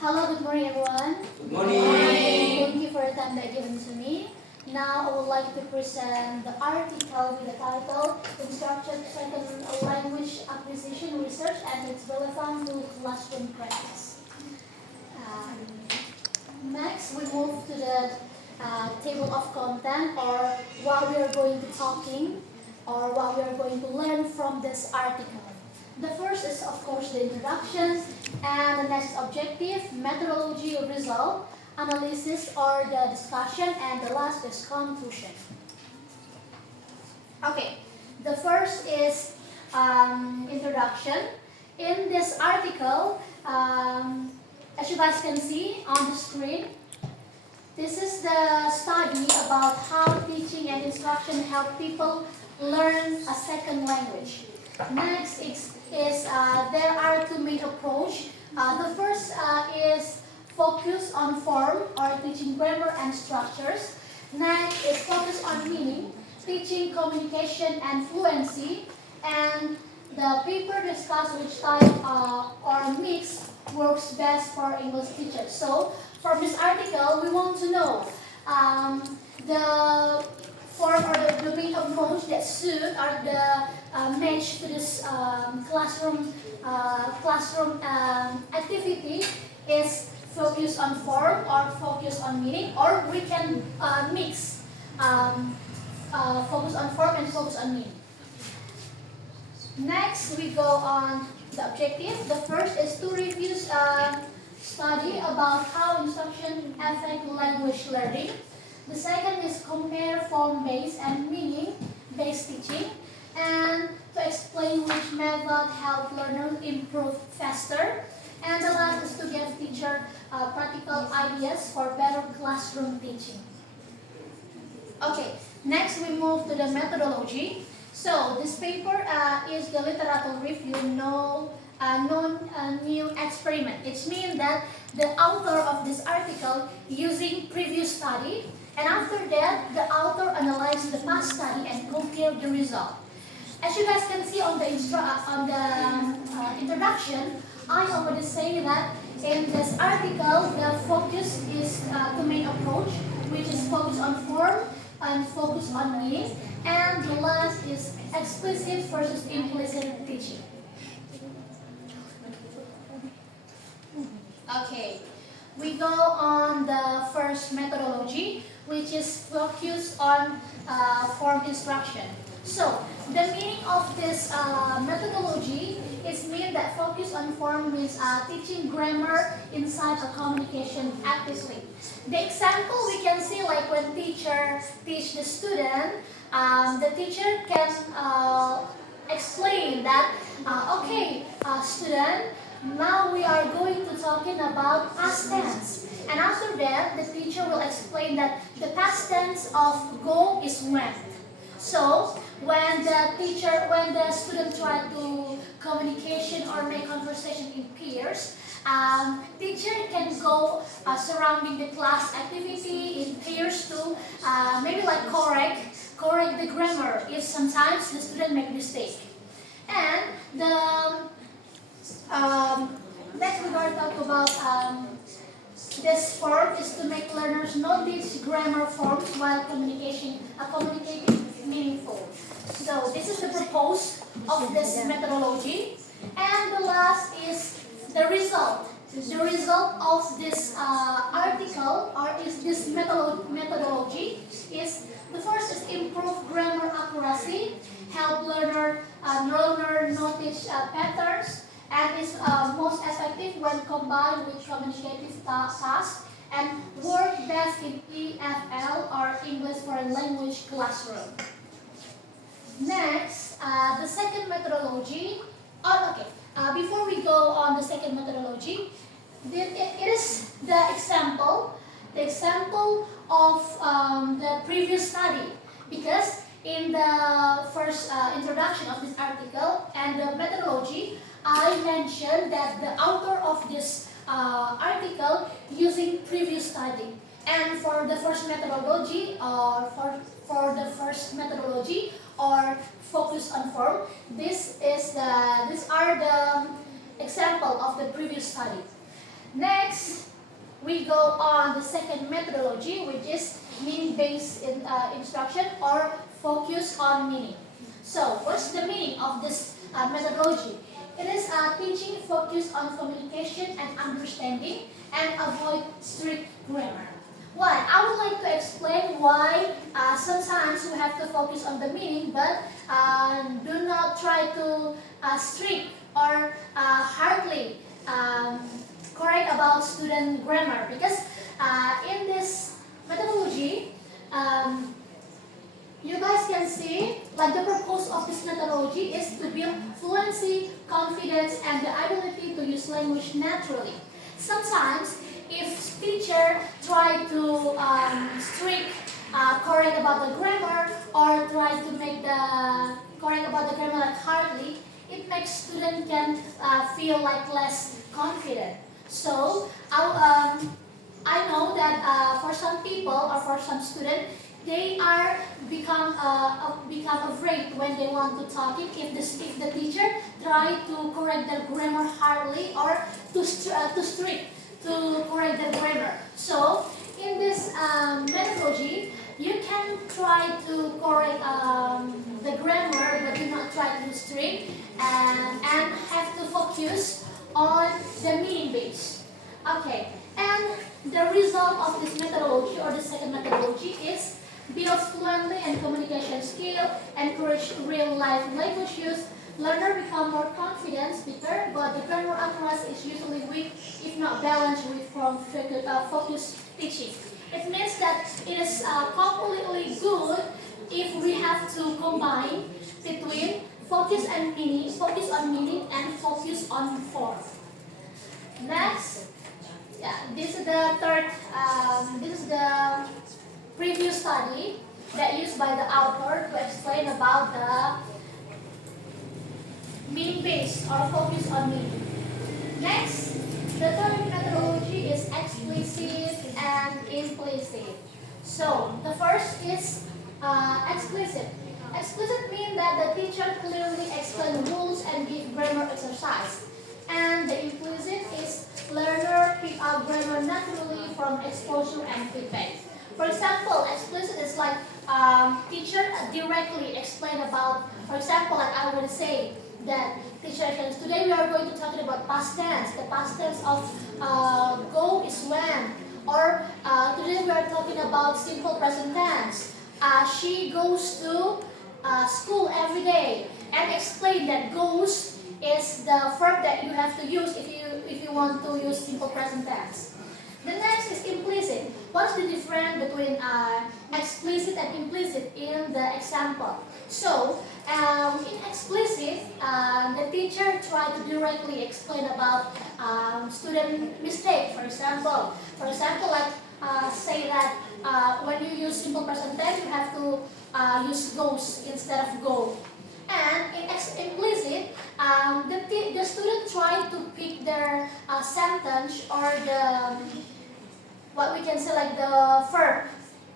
Hello, good morning everyone. Good morning. Thank you for the time that given to me. Now I would like to present the article with the title Instructed Second Language Acquisition Research and its Relevance to Classroom Practice. Next, we move to the table of content, or what we are going to talking, or what we are going to learn from this article. The first is, of course, the introduction, and the next objective, methodology, result, analysis, or the discussion, and the last is conclusion. Okay, the first is introduction. In this article, as you guys can see on the screen, this is the study about how teaching and instruction help people learn a second language. Next is there are two main approaches. The first is focus on form, or teaching grammar and structures. Next is focus on meaning, teaching communication and fluency. And the paper discusses which type or mix works best for English teachers. So from this article, we want to know the form or the main approach that suit or the match to this classroom activity is focus on form or focus on meaning, or we can mix focus on form and focus on meaning. Next, we go on the objective. The first is to review study about how instruction affect language learning. The second is compare form-based and meaning-based teaching, and to explain which method help learners improve faster. And the last is to give teacher practical ideas for better classroom teaching. Okay, next we move to the methodology. So this paper is the literature review, new experiment. It means that the author of this article using previous study, and after that the author analyzed the past study and compared the result. As you guys can see on the introduction, I already say that in this article the focus is the main approach, which is focus on form and focus on meaning, and the last is explicit versus implicit teaching. Okay, we go on the first methodology, which is focused on form instruction. So the meaning of this methodology is mean that focus on form means teaching grammar inside a communication actively. The example we can see, like when teacher teach the student, the teacher can explain that student, now we are going to talking about past tense. And after that, the teacher will explain that the past tense of go is went. So when the student try to communication or make conversation in peers, teacher can go surrounding the class activity in peers to maybe like correct the grammar if sometimes the student make mistake. And the next we're going to talk about this form is to make learners notice grammar forms while communicating meaningful. So this is the purpose of this methodology. And the last is the result. The result of this article or is this methodology is the first is improve grammar accuracy, help learner notice patterns, and is most effective when combined with communicative tasks and work best in EFL or English Foreign Language classroom. Next, the second methodology. Before we go on the second methodology, it is the example of the previous study, because in the first introduction of this article and the methodology, I mentioned that the author of this article using previous study. And for the first methodology, or focus on form, these are the example of the previous study. Next, we go on the second methodology, which is meaning-based instruction or focus on meaning. So, what's the meaning of this methodology? It is teaching focus on communication and understanding and avoid strict grammar. Why? I would like to explain why sometimes we have to focus on the meaning, but do not try to strict or hardly correct about student grammar, because in this methodology, you guys can see like the purpose of this methodology is to build fluency, confidence, and the ability to use language naturally. Sometimes, if teacher try to strict correct about the grammar or try to make the correct about the grammar like hardly, it makes student can feel like less confident. So I know that for some people or for some students, they are become afraid when they want to talk if the teacher try to correct their grammar hardly or too strict to correct their grammar. So in this methodology, you can try to correct the grammar, but do not try to be strict and have to focus on the meaning base. Okay, and the result of this methodology or the second methodology is build fluently and communication skill, encourage real-life language use, learner become more confident speaker, but the grammar accuracy is usually weak if not balanced with focused teaching. It means that it is completely good if we have to combine between focus on meaning and focus on form. Next, this is the third. This is the previous study that used by the author to explain about the meaning-based or focus on meaning. Next, the third methodology is explicit and implicit. So, the first is explicit. Explicit means that the teacher clearly explains rules and give grammar exercise. And the implicit is learner pick up grammar naturally from exposure and feedback. For example, explicit is like teacher directly explain about, for example, like I would say that teacher can, today we are going to talk about past tense. The past tense of go is when. Or today we are talking about simple present tense. She goes to school every day, and explain that goes is the verb that you have to use if you want to use simple present tense. The next is implicit. What's the difference between explicit and implicit in the example? So, in explicit, the teacher tried to directly explain about student mistake. For example, like say that when you use simple present tense, you have to use goes instead of go. And in implicit, the student tried to pick their sentence or the what we can say like the verb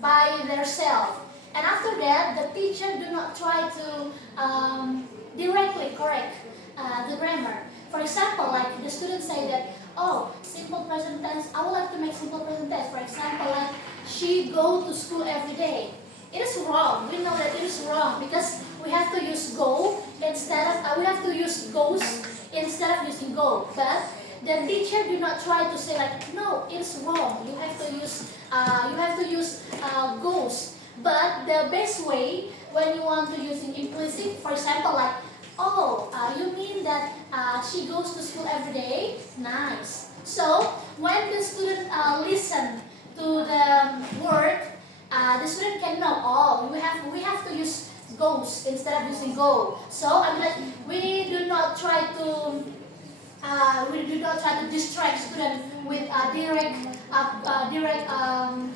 by themselves. And after that, the teacher do not try to directly correct the grammar. For example, like the student say that, oh, simple present tense, I would like to make simple present tense. For example, like she go to school every day. It is wrong. We know that it is wrong because we have to use go instead of, we have to use goes instead of using go. But the teacher do not try to say like, no, it's wrong. You have to use goes. But the best way when you want to use in implicit, for example, like, oh, you mean that she goes to school every day? Nice. So when the student listen to the word, the student can know, oh, we have to use goes instead of using go. So I'm like, we do not try to distract student with direct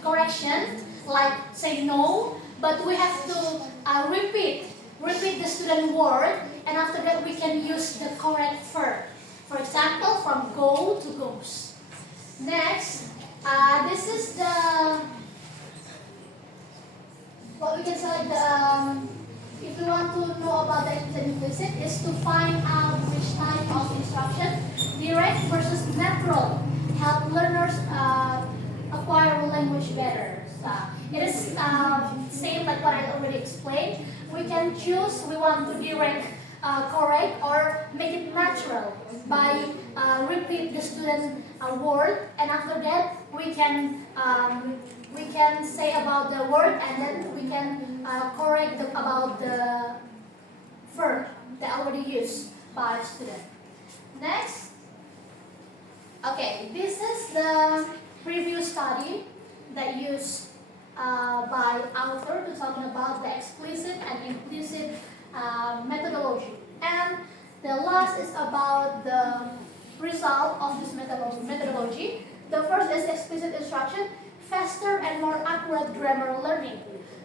correction, like say no, but we have to repeat the student word, and after that we can use the correct verb. For example, from go to goes. Next, this is the what we can say like the if you want to know about the implicit is to find out which type of instruction, direct versus natural, help learners same like what I already explained. We can choose we want to direct, correct, or make it natural by repeat the student word, and after that we can say about the word, and then we can correct about the verb that already used by student. Next, okay, this is the previous study that used by author to talking about the explicit and implicit methodology. And the last is about the result of this methodology. The first is explicit instruction, faster and more accurate grammar learning.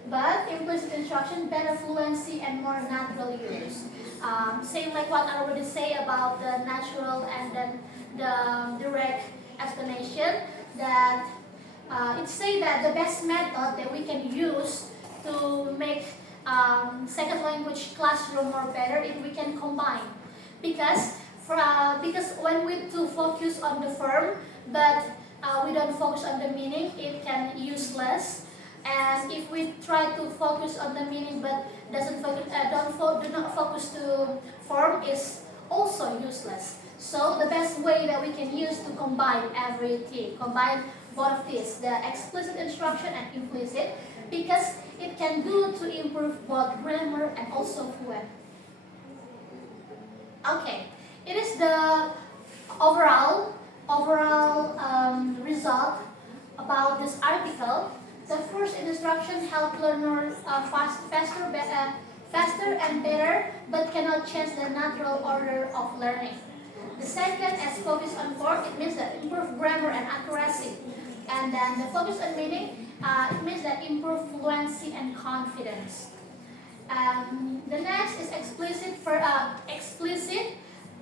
But implicit instruction, better fluency and more natural use. Same like what I already say about the natural and then the direct explanation, that it say that the best method that we can use to make second language classroom more better if we can combine, because when we too focus on the form but we don't focus on the meaning, it can useless. And if we try to focus on the meaning but do not focus to form, is also useless. So the best way that we can use to combine everything, combine both of these, the explicit instruction and implicit, because it can do to improve both grammar and also fluent. Okay, it is the overall result about this article. The first instruction help learners faster and better, but cannot change the natural order of learning. The second, as focus on form, it means that improve grammar and accuracy. And then the focus on meaning, it means that improve fluency and confidence. The next is explicit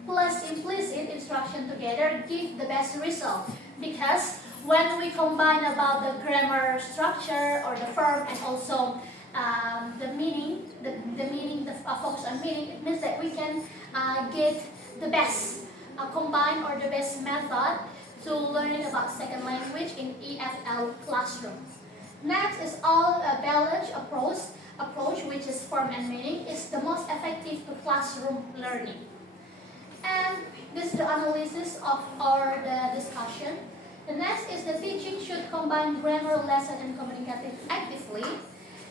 plus implicit instruction together give the best result, because when we combine about the grammar structure or the verb and also the meaning, the focus on meaning, it means that we can get the best combine or the best method to learning about second language in EFL classroom. Next is all balanced approach, which is form and meaning, is the most effective to classroom learning. And this is the analysis of the discussion. The next is the teaching should combine grammar, lesson, and communicative actively.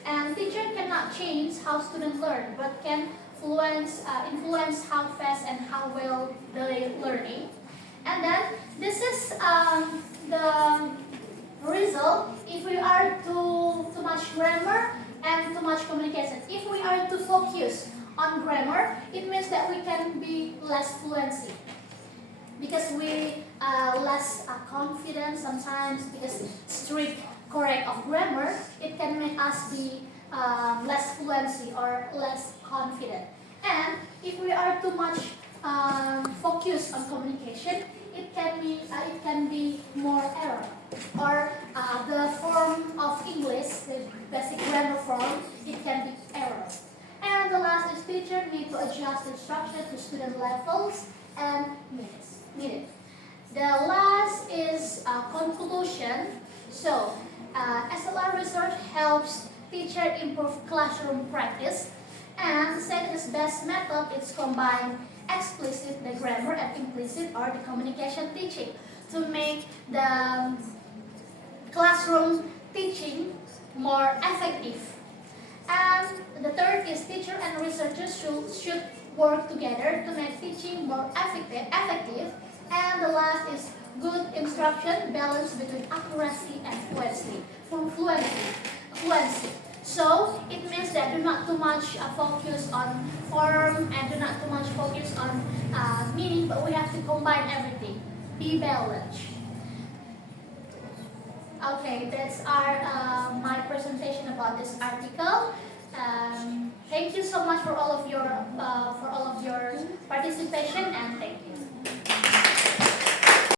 And teacher cannot change how students learn, but can influence how fast and how well they learning. And then this is the result if we are too much grammar and too much communication. If we are too focused on grammar, it means that we can be less fluency, because we less confident sometimes, because strict correct of grammar, it can make us be less fluency or less confident. And if we are too much focused on communication, it can be more error, or the form of English, the basic grammar form, it can be error. And the last is teacher need to adjust instruction to student levels and needed. The last is conclusion. So SLR research helps teacher improve classroom practice, and second is best method is combine explicit, the grammar, and implicit, or the communication teaching, to make the classroom teaching more effective. And the third is teacher and researchers should work together to make teaching more effective. And the last is good instruction, balance between accuracy and fluency. So it means that do not too much focus on form and do not too much focus on meaning, but we have to combine everything. Be balanced. Okay, that's my presentation about this article. Thank you so much for all of your participation, and thank you.